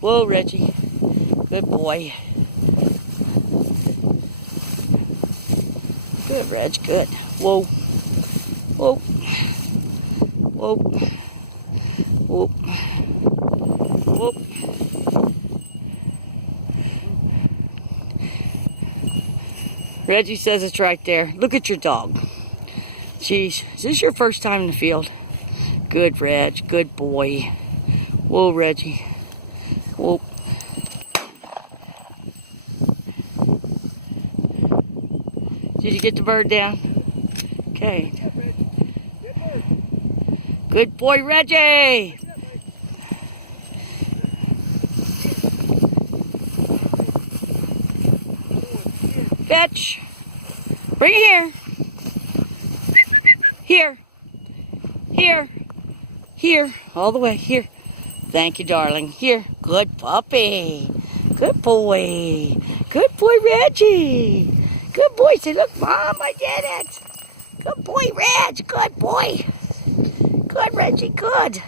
Whoa, Reggie. Good boy. Good, Reg. Good. Whoa. Whoa. Whoa. Whoa. Whoa. Reggie says it's right there. Look at your dog. Jeez, is this your first time in the field? Good, Reg. Good boy. Whoa, Reggie. Whoa. Did you get the bird down? Okay. Good boy, Reggie. Fetch. Bring it here. Here. Here. Here. All the way. Here. Thank you, darling. Here. Good puppy. Good boy. Good boy, Reggie. Good boy. Say, look, Mom, I did it. Good boy, Reg. Good boy. Good, Reggie. Good.